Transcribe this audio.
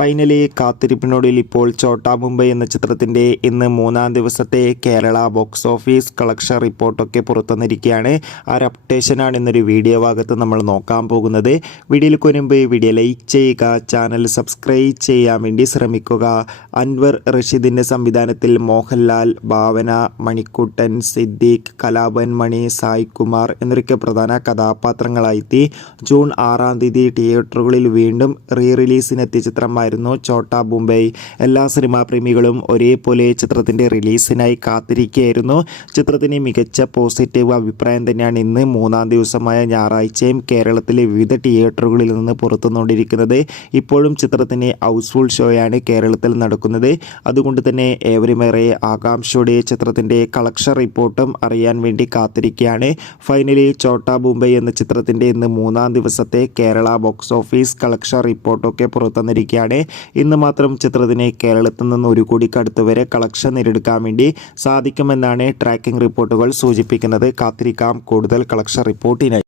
Finally കാത്തിരിപ്പിനൊടുവിൽ ഇപ്പോൾ ഛോട്ടാ മുംബൈ എന്ന ചിത്രത്തിൻ്റെ ഇന്ന് 3-ാം ദിവസത്തെ കേരള ബോക്സ് ഓഫീസ് കളക്ഷൻ റിപ്പോർട്ടൊക്കെ പുറത്തുവന്നിരിക്കുകയാണ്. ആ ഒരു അപ്ഡേഷനാണ് ഇന്നൊരു വീഡിയോ ഭാഗത്ത് നമ്മൾ നോക്കാൻ പോകുന്നത്. വീഡിയോയിലേക്ക് മുൻപ് വീഡിയോ ലൈക്ക് ചെയ്യുക, ചാനൽ സബ്സ്ക്രൈബ് ചെയ്യാൻ വേണ്ടി ശ്രമിക്കുക. അൻവർ റഷീദിൻ്റെ സംവിധാനത്തിൽ മോഹൻലാൽ, ഭാവന, മണിക്കുട്ടൻ, സിദ്ദീഖ്, കലാഭവൻ മണി, സായ് കുമാർ എന്നൊക്കെ പ്രധാന കഥാപാത്രങ്ങളായി ജൂൺ 6-ാം തീയതി തിയേറ്ററുകളിൽ വീണ്ടും റിലീസിനെത്തിയ ചിത്രമായിരുന്നു ഛോട്ടാ മുംബൈ. എല്ലാ സിനിമാ പ്രേമികളും ഒരേപോലെ ചിത്രത്തിൻ്റെ റിലീസിനായി കാത്തിരിക്കുകയായിരുന്നു. ചിത്രത്തിന് മികച്ച പോസിറ്റീവ് അഭിപ്രായം തന്നെയാണ് ഇന്ന് 3-ാം ദിവസമായ ഞായറാഴ്ചയും കേരളത്തിലെ വിവിധ തിയേറ്ററുകളിൽ നിന്ന് പുറത്തുവന്നുകൊണ്ടിരിക്കുന്നത്. ഇപ്പോഴും ചിത്രത്തിന് ഹൗസ്ഫുൾ ഷോയാണ് കേരളത്തിൽ നടക്കുന്നത്. അതുകൊണ്ട് തന്നെ ഏവരുമേറെ ആകാംക്ഷയോടെ ചിത്രത്തിൻ്റെ കളക്ഷൻ റിപ്പോർട്ടും അറിയാൻ വേണ്ടി കാത്തിരിക്കുകയാണ്. ഫൈനലി ഛോട്ടാ മുംബൈ എന്ന ചിത്രത്തിൻ്റെ ഇന്ന് 3-ാം ദിവസത്തെ കേരള ബോക്സ് ഓഫീസ് കളക്ഷൻ റിപ്പോർട്ടൊക്കെ പുറത്തുവന്നിരിക്കുകയാണ്. ഇന്ന് മാത്രം ചിത്രത്തിന് കേരളത്തിൽ നിന്ന് 1 കോടിക്ക് അടുത്ത് വരെ കളക്ഷൻ നേടിയെടുക്കാൻ വേണ്ടി സാധിക്കുമെന്നാണ് ട്രാക്കിംഗ് റിപ്പോർട്ടുകൾ സൂചിപ്പിക്കുന്നത്. കാത്തിരിക്കാം കൂടുതൽ കളക്ഷൻ റിപ്പോർട്ടിനായി.